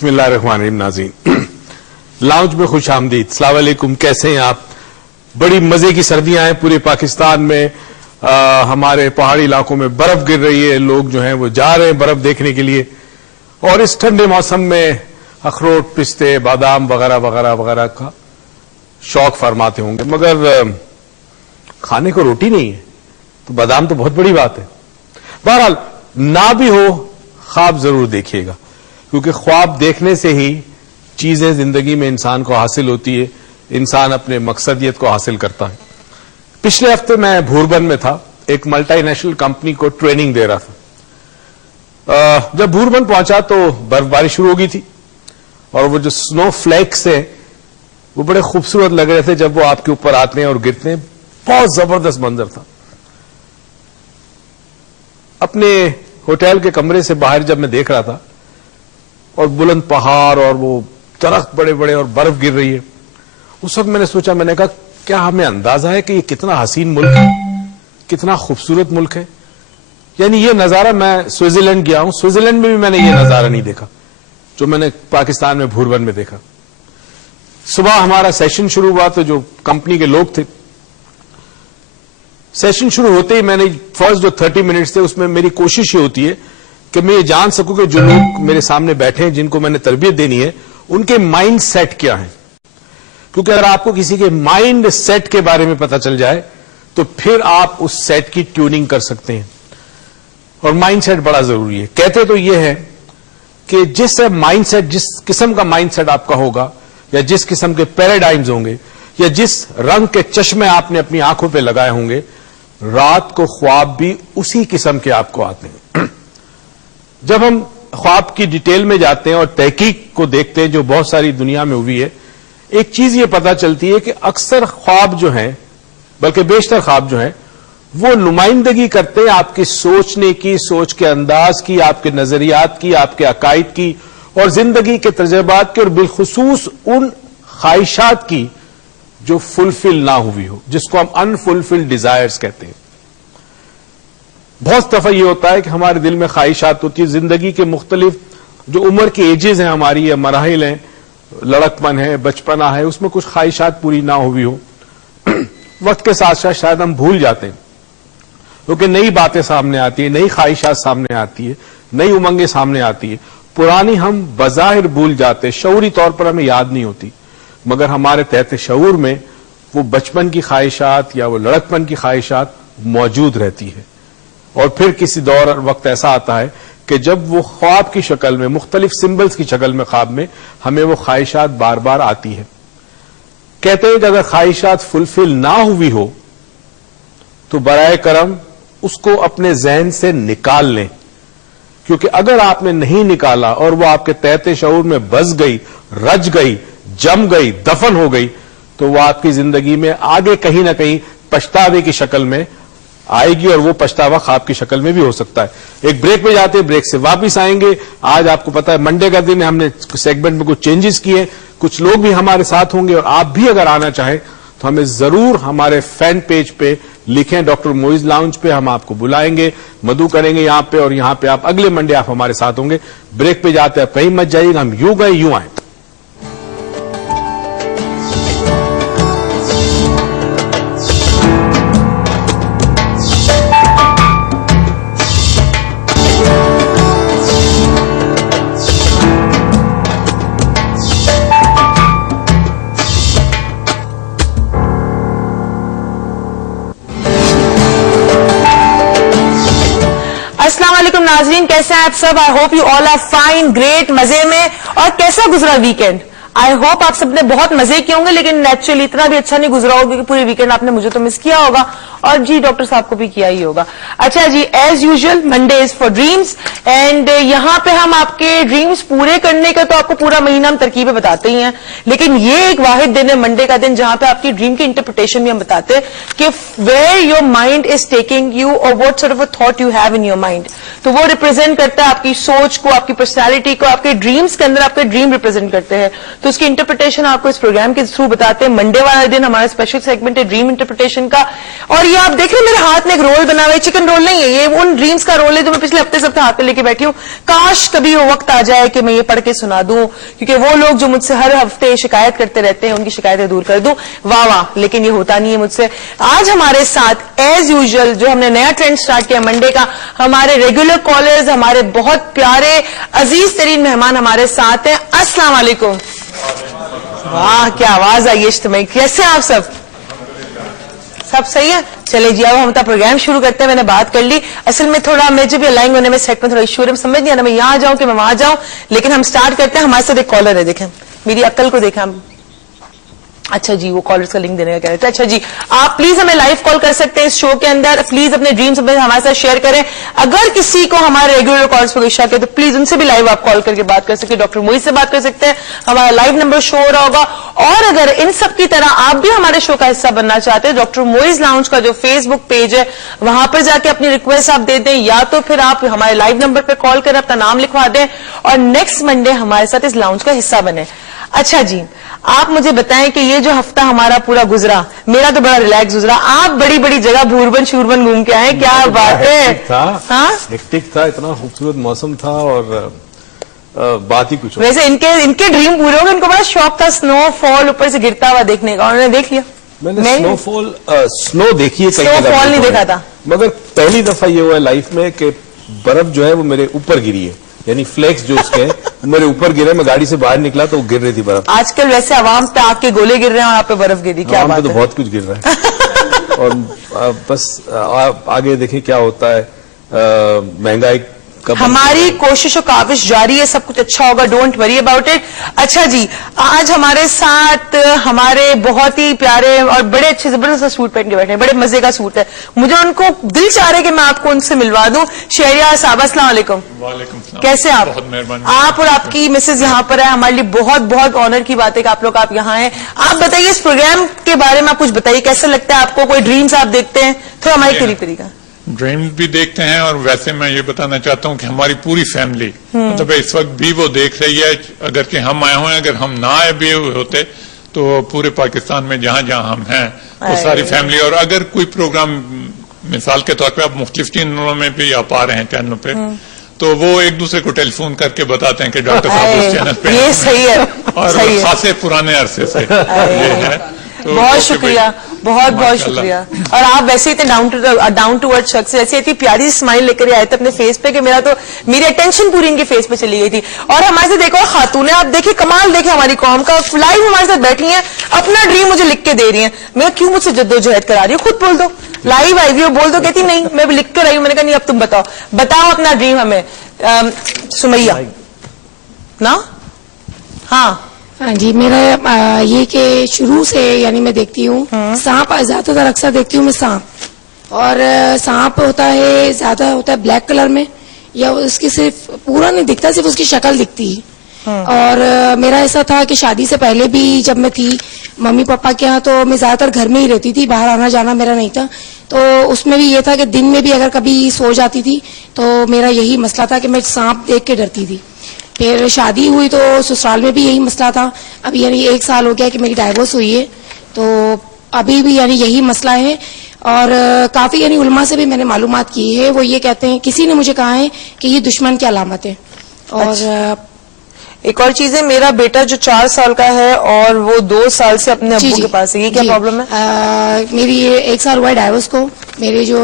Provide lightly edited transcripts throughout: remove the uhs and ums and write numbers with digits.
بسم اللہ الرحمن الرحیم. ناظرین لاؤنج میں خوش آمدید. السلام علیکم. کیسے ہیں آپ؟ بڑی مزے کی سردیاں ہیں پورے پاکستان میں. ہمارے پہاڑی علاقوں میں برف گر رہی ہے. لوگ جو ہیں وہ جا رہے ہیں برف دیکھنے کے لیے, اور اس ٹھنڈے موسم میں اخروٹ, پستے, بادام وغیرہ وغیرہ وغیرہ کا شوق فرماتے ہوں گے, مگر کھانے کو روٹی نہیں ہے تو بادام تو بہت بڑی بات ہے. بہرحال نہ بھی ہو, خواب ضرور دیکھیے گا, کیونکہ خواب دیکھنے سے ہی چیزیں زندگی میں انسان کو حاصل ہوتی ہے, انسان اپنے مقصدیت کو حاصل کرتا ہے. پچھلے ہفتے میں بھوربن میں تھا, ایک ملٹی نیشنل کمپنی کو ٹریننگ دے رہا تھا. جب بھوربن پہنچا تو برف باری شروع ہو گئی تھی, اور وہ جو سنو فلیکس ہیں وہ بڑے خوبصورت لگ رہے تھے جب وہ آپ کے اوپر آتے ہیں اور گرتے ہیں. بہت زبردست منظر تھا. اپنے ہوٹل کے کمرے سے باہر جب میں دیکھ رہا تھا, اور بلند پہاڑ اور وہ درخت بڑے بڑے اور برف گر رہی ہے, اس وقت میں نے سوچا, میں نے کہا کیا ہمیں اندازہ ہے کہ یہ کتنا حسین ملک ہے, کتنا خوبصورت ملک ہے. یعنی یہ نظارہ, میں سوئٹزرلینڈ گیا ہوں, سوئٹزرلینڈ میں بھی میں نے یہ نظارہ نہیں دیکھا جو میں نے پاکستان میں بھوربن میں دیکھا. صبح ہمارا سیشن شروع ہوا تو جو کمپنی کے لوگ تھے, سیشن شروع ہوتے ہی میں نے فرسٹ جو 30 منٹس تھے اس میں میری کوشش یہ ہوتی ہے کہ میں یہ جان سکوں کہ جو لوگ میرے سامنے بیٹھے ہیں, جن کو میں نے تربیت دینی ہے, ان کے مائنڈ سیٹ کیا ہیں. کیونکہ اگر آپ کو کسی کے مائنڈ سیٹ کے بارے میں پتا چل جائے تو پھر آپ اس سیٹ کی ٹیوننگ کر سکتے ہیں, اور مائنڈ سیٹ بڑا ضروری ہے. کہتے تو یہ ہے کہ جس مائنڈ سیٹ, جس قسم کا مائنڈ سیٹ آپ کا ہوگا, یا جس قسم کے پیراڈائمز ہوں گے, یا جس رنگ کے چشمے آپ نے اپنی آنکھوں پہ لگائے ہوں گے, رات کو خواب بھی اسی قسم کے آپ کو آتے ہیں. جب ہم خواب کی ڈیٹیل میں جاتے ہیں اور تحقیق کو دیکھتے ہیں جو بہت ساری دنیا میں ہوئی ہے, ایک چیز یہ پتا چلتی ہے کہ اکثر خواب جو ہیں, بلکہ بیشتر خواب جو ہیں, وہ نمائندگی کرتے ہیں آپ کی سوچنے کی, سوچ کے انداز کی, آپ کے نظریات کی, آپ کے عقائد کی, اور زندگی کے تجربات کی, اور بالخصوص ان خواہشات کی جو فلفل نہ ہوئی ہو, جس کو ہم انفلفلڈ ڈیزائرز کہتے ہیں. بہت دفعہ یہ ہوتا ہے کہ ہمارے دل میں خواہشات ہوتی ہے, زندگی کے مختلف جو عمر کی ایجز ہیں ہماری, یا مراحل ہیں, لڑکپن ہے, بچپنا ہے, اس میں کچھ خواہشات پوری نہ ہوئی ہو. وقت کے ساتھ ساتھ شاید ہم بھول جاتے ہیں, کیونکہ نئی باتیں سامنے آتی ہیں, نئی خواہشات سامنے آتی ہے, نئی امنگیں سامنے آتی ہے. پرانی ہم بظاہر بھول جاتے, شعوری طور پر ہمیں یاد نہیں ہوتی, مگر ہمارے تحت شعور میں وہ بچپن کی خواہشات یا وہ لڑکپن کی خواہشات موجود رہتی ہے. اور پھر کسی دور اور وقت ایسا آتا ہے کہ جب وہ خواب کی شکل میں, مختلف سمبلز کی شکل میں خواب میں ہمیں وہ خواہشات بار بار آتی ہے. کہتے ہیں کہ اگر خواہشات فلفل نہ ہوئی ہو تو برائے کرم اس کو اپنے ذہن سے نکال لیں, کیونکہ اگر آپ نے نہیں نکالا اور وہ آپ کے تحت شعور میں بس گئی, رچ گئی, جم گئی, دفن ہو گئی, تو وہ آپ کی زندگی میں آگے کہیں نہ کہیں پچھتاوے کی شکل میں آئے گی, اور وہ پچھتاوا خواب کی شکل میں بھی ہو سکتا ہے. ایک بریک پہ جاتے ہیں, بریک سے واپس آئیں گے. آج آپ کو پتا ہے منڈے کا دن ہے, ہم نے سیگمنٹ میں کچھ چینجز کیے, کچھ لوگ بھی ہمارے ساتھ ہوں گے, اور آپ بھی اگر آنا چاہیں تو ہمیں ضرور ہمارے فین پیج پہ لکھیں ڈاکٹر معیز لاؤنج پہ, ہم آپ کو بلائیں گے, مدعو کریں گے یہاں پہ, اور یہاں پہ آپ اگلے منڈے آپ ہمارے ساتھ ہوں گے. بریک پہ جاتے ہیں, کہیں مت جائیے گا, ہم یوں گئے یوں آئیں. ناظرین کیسے ہیں آپ سب؟ I hope you all are fine, great, مزے میں. اور کیسا گزرا ویکینڈ؟ آئی ہوپ آپ سب نے بہت مزے کیے ہوں گے, لیکن نیچرلی اتنا بھی اچھا نہیں گزرا ہوگا کہ پورے ویکینڈ آپ نے مجھے تو مس کیا ہوگا, اور جی ڈاکٹر صاحب کو بھی کیا ہی ہوگا. اچھا جی, as usual Monday is for dreams, and یہاں پہ ہم آپ کے ڈریمز پورے کرنے کا تو آپ کو پورا مہینہ ہم ترکیبیں بتاتے ہی ہیں, لیکن یہ ایک واحد دن ہے منڈے کا دن جہاں پہ آپ کی ڈریم کی انٹرپریٹیشن بھی ہم بتاتے ہیں کہ where your mind is taking you, اور what sort of a thought you have in your mind. تو وہ ریپرزینٹ کرتا ہے آپ کی سوچ کو, آپ کی پرسنالٹی کو, آپ کے ڈریمز کے اندر آپ کے ڈریم ریپرزینٹ کرتے ہیں. تو اس کی انٹرپریٹیشن آپ کو اس پروگرام کے تھرو بتاتے ہیں. منڈے والا دن ہمارا اسپیشل سیگمنٹ ہے ڈریم انٹرپریٹیشن کا, اور ये आप देख रहे हैं मेरे हाथ में एक रोल बना हुआ है, चिकन रोल नहीं है, ये उन ड्रीम्स का रोल है जो मैं पिछले हफ्ते सबके हाथ में लेके बैठी हूँ. काश कभी वो वक्त आ जाए कि मैं ये पढ़ के सुना दूं, क्योंकि वो लोग जो मुझसे हर हफ्ते शिकायत करते रहते हैं उनकी शिकायतें दूर कर दूं. वाह वाह, लेकिन ये होता नहीं है मुझसे. आज हमारे साथ एज यूजुअल जो हमने नया ट्रेंड स्टार्ट किया मंडे का, हमारे रेगुलर कॉलर्स, हमारे बहुत प्यारे अजीज तरीन मेहमान हमारे साथ हैं. अस्सलाम वालेकुम. वाह क्या आवाज आई इज्तिमाई. कैसे आप सब सही है? चले जी अब हम अपना प्रोग्राम शुरू करते हैं. मैंने बात कर ली, असल में थोड़ा मुझे भी अलाइन होने में सेट में थोड़ा इशू है, समझ नहीं आना मैं यहाँ जाऊं कि मैं वहां जाऊं, लेकिन हम स्टार्ट करते हैं. हमारे साथ एक कॉलर है, देखें मेरी अक्ल को देखा. अच्छा जी, वो कॉलर्स का लिंक देने का कह रहे थे. अच्छा जी, आप प्लीज हमें लाइव कॉल कर सकते हैं इस शो के अंदर. प्लीज अपने ड्रीम्स हमारे साथ शेयर करें. अगर किसी को हमारे रेगुलर कॉल्स पर कोई शक है तो प्लीज उनसे भी लाइव आप कॉल करके बात कर सकते हैं. डॉक्टर मोइज से बात कर सकते हैं, हमारा लाइव नंबर शो हो रहा होगा. और अगर इन सब की तरह आप भी हमारे शो का हिस्सा बनना चाहते हैं, डॉक्टर मोइज लाउंज का जो फेसबुक पेज है वहां पर जाके अपनी रिक्वेस्ट आप दे दें, या तो फिर आप हमारे लाइव नंबर पर कॉल करें, अपना नाम लिखवा दें और नेक्स्ट मंडे हमारे साथ इस लाउंज का हिस्सा बने. अच्छा जी, आप मुझे बताएं कि ये जो हफ्ता हमारा पूरा गुजरा, मेरा तो बड़ा रिलैक्स गुजरा. आप बड़ी बड़ी जगह भूरबन शूरबन घूम के आए, क्या बात है. हेक्टिक था, इतना खूबसूरत मौसम था और बात ही कुछ. वैसे इनके ड्रीम पूरे हो गए. इनको बड़ा शौक था स्नोफॉल ऊपर से गिरता हुआ देखने का, उन्होंने देख लिया. मैंने स्नो देखी है, स्नोफॉल नहीं देखा था, मगर पहली दफा ये हुआ है लाइफ में कि बर्फ जो है वो मेरे ऊपर गिरी है, यानी फ्लेक्स जो उसके मेरे ऊपर गिरे. मैं गाड़ी से बाहर निकला तो वो गिर रही थी बर्फ. आजकल वैसे आवाम पे आग के गोले गिर रहे हैं और आप पे बर्फ गिरी, क्या बात है. तो बहुत कुछ गिर रहा है. और बस आप आगे देखें क्या होता है. महंगाई हमारी कोशिश और काविश जारी है, सब कुछ अच्छा होगा, डोंट वरी अबाउट इट. अच्छा जी, आज हमारे साथ हमारे बहुत ही प्यारे और बड़े अच्छे जबरदस्त सूट पहन के बैठे हैं, बड़े मजे का सूट है. मुझे उनको दिल चाह रहा है कि मैं आपको उनसे मिलवा दूं. शहरियार साहब अस्सलाम वालेकुम. वालेकुम सलाम. कैसे आप? बहुत मेहरबानी. आप और आपकी मिसेज यहाँ पर है, हमारे लिए बहुत बहुत ऑनर की बात है कि आप लोग आप यहाँ हैं. आप बताइए इस प्रोग्राम के बारे में, आप कुछ बताइए, कैसा लगता है आपको? कोई ड्रीम्स आप देखते हैं? थोड़ा हमारे करीब करीब ड्रीम्स भी देखते हैं. और वैसे मैं ये बताना चाहता हूँ कि हमारी पूरी फैमिली मतलब इस वक्त भी वो देख रही है. अगर कि हम आए हुए हैं, अगर हम ना आए भी होते तो पूरे पाकिस्तान में जहां जहां हम हैं वो सारी फैमिली. और अगर कोई प्रोग्राम मिसाल के तौर पे आप मुख्तलिफ चैनलों में भी आप आ रहे हैं चैनलों पे, तो वो एक दूसरे को टेलीफोन करके बताते हैं कि डॉक्टर साहब उस चैनल पे ये सही है. और खासे पुराने अरसे से ये है. तो बहुत शुक्रिया, बहुत बहुत शुक्रिया. और आप वैसे इतने डाउन टू अर्थ शख्स, ऐसी इतनी प्यारी स्माइल लेकर आए थे अपने फेस पे कि मेरी अटेंशन पूरी इनके फेस पे चली गई थी. और हमारे साथ देखो खातून, आप देखिए कमाल, देखे हमारी कौम का, लाइव हमारे साथ बैठी हैं, अपना ड्रीम मुझे लिख के दे रही हैं. मैं क्यों मुझसे जद्दोजहद करा रही हूँ, खुद बोल दो. लाइव आई हुई बोल दो. कहती नहीं मैं भी लिख कर आई हूँ. मैंने कहा नहीं अब तुम बताओ अपना ड्रीम हमें. सुमैया ना. हाँ जी, मेरा ये कि शुरू से यानी मैं देखती हूँ सांप, ज्यादातर अक्सर देखती हूँ मैं सांप. और सांप होता है, ज्यादा होता है ब्लैक कलर में, या उसकी सिर्फ पूरा नहीं दिखता, सिर्फ उसकी शक्ल दिखती है. और मेरा ऐसा था कि शादी से पहले भी जब मैं थी मम्मी पापा के यहाँ, तो मैं ज्यादातर घर में ही रहती थी, बाहर आना जाना मेरा नहीं था. तो उसमें भी ये था कि दिन में भी अगर कभी सो जाती थी तो मेरा यही मसला था कि मैं सांप देख के डरती थी. फिर शादी हुई तो ससुराल में भी यही मसला था. अभी यानी 1 साल हो गया कि मेरी डाइवोर्स हुई है, तो अभी भी यानी यही मसला है. और काफी यानी उलमा से भी मैंने मालूमात की है, वो ये कहते हैं, किसी ने मुझे कहा है कि ये दुश्मन की अलामत है. और एक और चीज है, मेरा बेटा जो 4 साल का है और वो 2 साल से अपने अब्बू के पास है, ये क्या प्रॉब्लम है? मेरी ये 1 साल हुआ है डाइवोर्स को. मेरे जो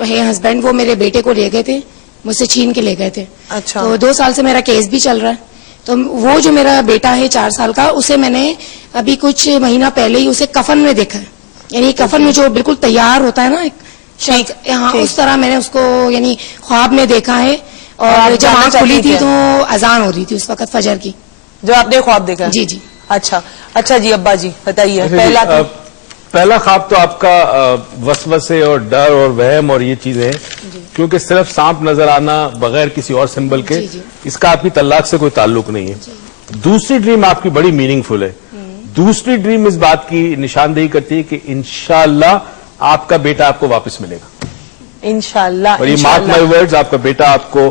है हस्बैंड वो मेरे बेटे को ले गए थे, मुझसे छीन के ले गए थे. अच्छा. तो 2 साल से मेरा केस भी चल रहा है. तो वो जो मेरा बेटा है 4 साल का, उसे मैंने अभी कुछ महीना पहले ही उसे कफन में देखा है. यानी कफन में जो बिल्कुल तैयार होता है ना एक, हाँ उस तरह मैंने उसको यानी ख्वाब में देखा है. और जब आँख खुली थी तो अजान हो रही थी उस वक्त फजर की, जो आपने ख्वाब देखा. जी जी. अच्छा जी, अब्बा जी बताइए. पहला ख्वाब तो आपका वसवसे और डर और वहम और ये चीजें हैं, क्योंकि सिर्फ सांप नजर आना बगैर किसी और सिंबल के, इसका आपकी तलाक से कोई ताल्लुक नहीं है. दूसरी ड्रीम आपकी बड़ी मीनिंगफुल है. दूसरी ड्रीम इस बात की निशानदेही करती है कि इंशाअल्लाह आपका बेटा आपको वापस मिलेगा. इंशाअल्लाह. और ये मार्क माय वर्ड्स, आपका बेटा आपको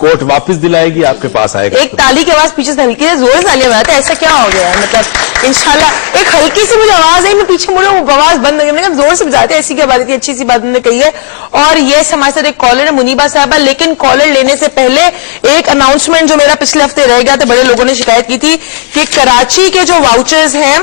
कोर्ट वापस दिलाएगी, आपके पास आएगा। एक ताली की आवाज पीछे से हल्की है, जोर से तालियां बजाते हैं, ऐसा क्या हो गया है? मतलब इंशाल्लाह एक हल्की सी मुझे आवाज आई, मैं पीछे मुड़े, वो आवाज बंद हो गई, मैंने कहा जोर से बजाते हैं, ऐसी क्या बात है, अच्छी सी बात उन्होंने कही है। और ये हमारे साथ एक कॉलर है मुनीबा साहबा, लेकिन कॉलर लेने से पहले एक अनाउंसमेंट जो मेरा पिछले हफ्ते रह गया था, बड़े लोगों ने शिकायत की थी कि कराची के जो वाउचर्स हैं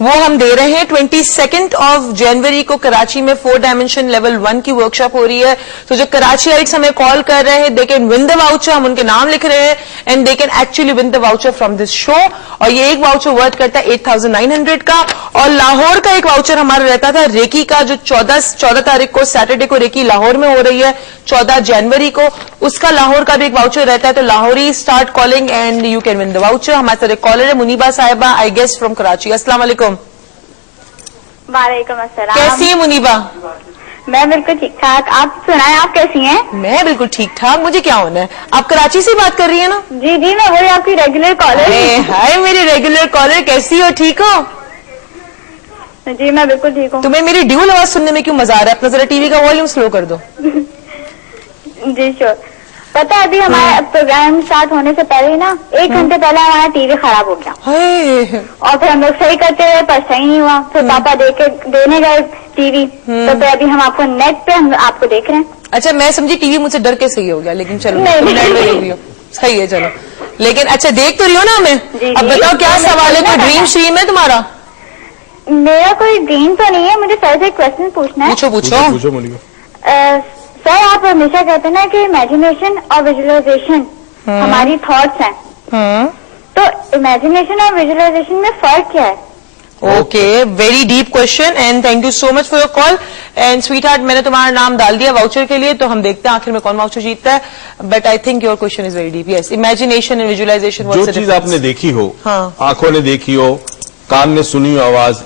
वो हम दे रहे हैं। 22 जनवरी को कराची में 4 डायमेंशन लेवल 1 की वर्कशॉप हो रही है। तो जो कराचीइट्स हमें कॉल कर रहे हैं, they can win the voucher, हम उनके नाम लिख रहे हैं, and they can actually win the voucher from this show. और ये एक वाउचर वर्थ करता है 8,900 का। और लाहौर का एक वाउचर हमारा रहता था रेकी का, जो 14 तारीख को सैटरडे को रेकी लाहौर में हो रही है, 14 जनवरी को, उसका लाहौर का भी एक वाउचर रहता है। तो Lahori start calling and you can win the voucher. हमारे साथ एक कॉलर है मुनीबा साहिबा, आई गेस फ्रॉम कराची। अस्सलाम वालेकुम। वालेकुम अस्सलाम। कैसी है मुनीबा? मैं बिल्कुल ठीक ठाक, आप सुनाएं, आप कैसी हैं? मैं बिल्कुल ठीक ठाक, मुझे क्या होना है? आप कराची से बात कर रही है ना? जी जी, मैं वही आपकी रेगुलर कॉलर। हाय मेरी रेगुलर कॉलर, कैसी हो, ठीक हो? जी मैं बिल्कुल ठीक हूँ। तुम्हें मेरी ड्यूल आवाज सुनने में क्यों मजा आ रहा है? अपना जरा टीवी का वॉल्यूम स्लो कर दो। जी श्योर। पता है अभी हमारा प्रोग्राम स्टार्ट होने से पहले ही ना, 1 घंटे पहले हमारा टीवी खराब हो गया, और फिर हम लोग सही करते हुए पर सही नहीं हुआ। फिर पापा देने गए टीवी, तो फिर अभी हम आपको नेट पे हम आपको देख रहे हैं। अच्छा, मैं समझी टीवी मुझसे डर के सही हो गया, लेकिन चलो नहीं, तुम नहीं। नेट पे देख रही हो, सही है, चलो। लेकिन अच्छा देख तो रही हो ना हमें? जी, अब जी। बताओ क्या सवाल है, कोई ड्रीम श्रीम है तुम्हारा? मेरा कोई ड्रीम तो नहीं है, मुझे सर से एक क्वेश्चन पूछना है। पूछो पूछो। पूछो मुनीबा। सर आप हमेशा कहते हैं ना कि इमेजिनेशन और विजुअलाइजेशन हमारी थॉट्स हैं, तो इमेजिनेशन और विजुअलाइजेशन में फर्क क्या है? Okay, very deep question and thank you so much for your call. And sweet heart, मैंने तुम्हारा नाम डाल दिया वाउचर के लिए, तो हम देखते हैं आखिर में कौन वाउचर जीतता है। But I think your question is very deep. Yes, imagination and visualisation, जो चीज आपने देखी हो, हाँ। आंखों ने देखी हो, कान ने सुनी हो आवाज,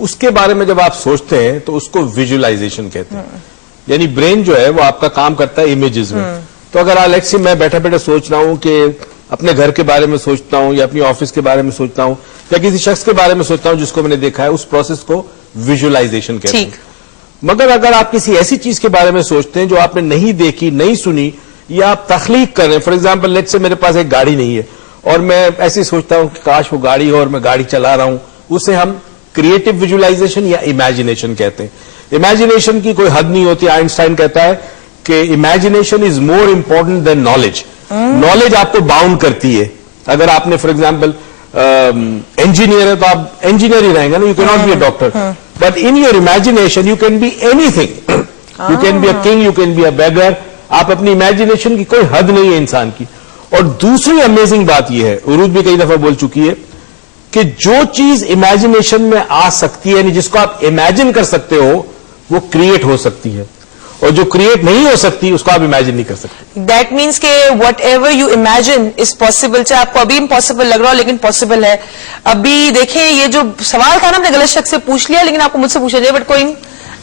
उसके बारे में जब आप सोचते हैं तो उसको विजुअलाइजेशन कहते हैं। यानी ब्रेन जो है वो आपका काम करता है इमेजेस में। तो अगर अलेक्सी मैं बैठे बैठे सोच रहा हूं कि अपने घर के बारे में सोचता हूं, या अपनी ऑफिस के बारे में सोचता हूं, या किसी शख्स के बारे में सोचता हूं जिसको मैंने देखा है, उस प्रोसेस को विजुअलाइजेशन कहते हैं। मगर अगर आप किसी ऐसी चीज के बारे में सोचते हैं जो आपने नहीं देखी, नहीं सुनी, या आप तख्लीक कर रहे हैं, फॉर एग्जाम्पल लेट्स से मेरे पास एक गाड़ी नहीं है और मैं ऐसे सोचता हूं कि काश वो गाड़ी हो और मैं गाड़ी चला रहा हूं, उसे हम क्रिएटिव विजुअलाइजेशन या इमेजिनेशन कहते हैं। इमेजिनेशन की कोई हद नहीं होती। आइंस्टाइन कहता है कि imagination is more important than knowledge. Knowledge आपको बाउंड करती है। अगर आपने फॉर एग्जाम्पल इंजीनियर है तो आप इंजीनियर ही रहेंगे ना, you can not be a doctor, but in your imagination you can be anything. You can be a king, you can be a beggar. आप अपनी इमेजिनेशन की कोई हद नहीं है इंसान की। और दूसरी अमेजिंग बात यह है, उरूज भी कई दफा बोल चुकी है, कि जो चीज इमेजिनेशन में आ सकती है, यानी जिसको आप इमेजिन कर सकते हो, वो क्रिएट हो सकती है, और जो क्रिएट नहीं हो सकती उसको आप इमेजिन नहीं कर सकते। दैट मीन्स के what ever you imagine is possible. चाहे आपको अभी इम्पॉसिबल लग रहा हो, लेकिन पॉसिबल है। अभी देखिए, ये जो सवाल था ना, हमने गलत शख्स से पूछ लिया, लेकिन आपको मुझसे पूछा जाए, बट कोई नहीं।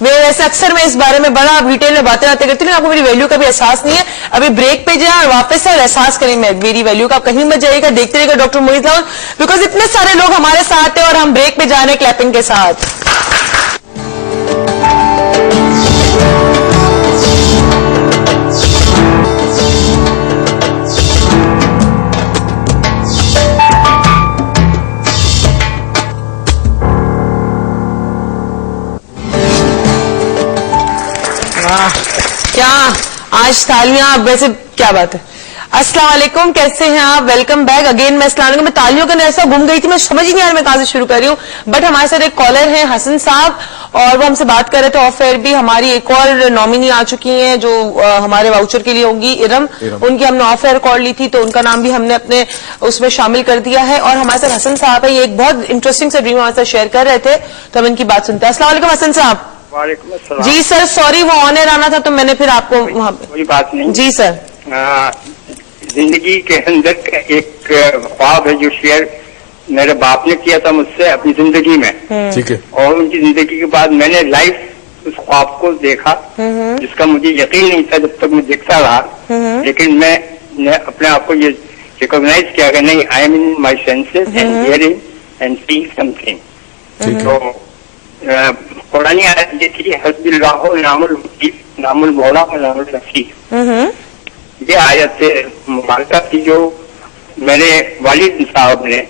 वैसे अक्सर मैं इस बारे में बड़ा डिटेल में बातें करती हूँ, लेकिन आपको मेरी वैल्यू का भी एहसास नहीं है। अभी ब्रेक पे जाए और वापस से एहसास करें मेरी वैल्यू का। आप कहीं मत जाइएगा, देखते रहिएगा डॉक्टर मोहित लाल, बिकॉज इतने सारे लोग हमारे साथ हैं और हम ब्रेक पे जा रहे हैं क्लैपिंग के साथ। क्या आज तालियां, वैसे क्या बात है। अस्सलाम वालेकुम, कैसे हैं आप? Welcome back again. मैं मैं तालियों के ऐसा घूम गई थी, मैं समझ ही नहीं आ रहा मैं कहां से शुरू कर रही हूँ। बट हमारे साथ एक कॉलर हैं हसन साहब, और वो हमसे बात कर रहे थे ऑफ एयर भी। हमारी एक और नॉमिनी आ चुकी हैं जो हमारे वाउचर के लिए होंगी, इरम। उनकी हमने ऑफ एयर कॉल ली थी, तो उनका नाम भी हमने अपने उसमें शामिल कर दिया है। और हमारे साथ हसन साहब है, ये एक बहुत इंटरेस्टिंग सा ड्रीम हमारे साथ शेयर कर रहे थे, तो हम इनकी बात सुनते हैं। अस्सलाम वालेकुम हसन साहब। वालेकुम अस्सलाम। जी सर, सॉरी वो ऑन एयर आना था, तो मैंने फिर आपको वहां पे। कोई बात नहीं। जी सर। जिंदगी के अंदर एक ख्वाब है जो शेयर मेरे बाप ने किया था मुझसे अपनी जिंदगी में, ठीक है। और उनकी जिंदगी के बाद मैंने लाइव उस ख्वाब को देखा, जिसका मुझे यकीन नहीं था जब तक मैं देखता रहा। लेकिन मैं अपने आप को ये रिकॉग्नाइज किया कि नहीं, I am in my senses and hearing and seeing something. तो कुरानी आयत ये थी, हस्बिल्लाहु नामुल वकील नामुल मौला व नामुल नसीर। یہ آیت سے مبارکہ تھی جو میرے والد صاحب نے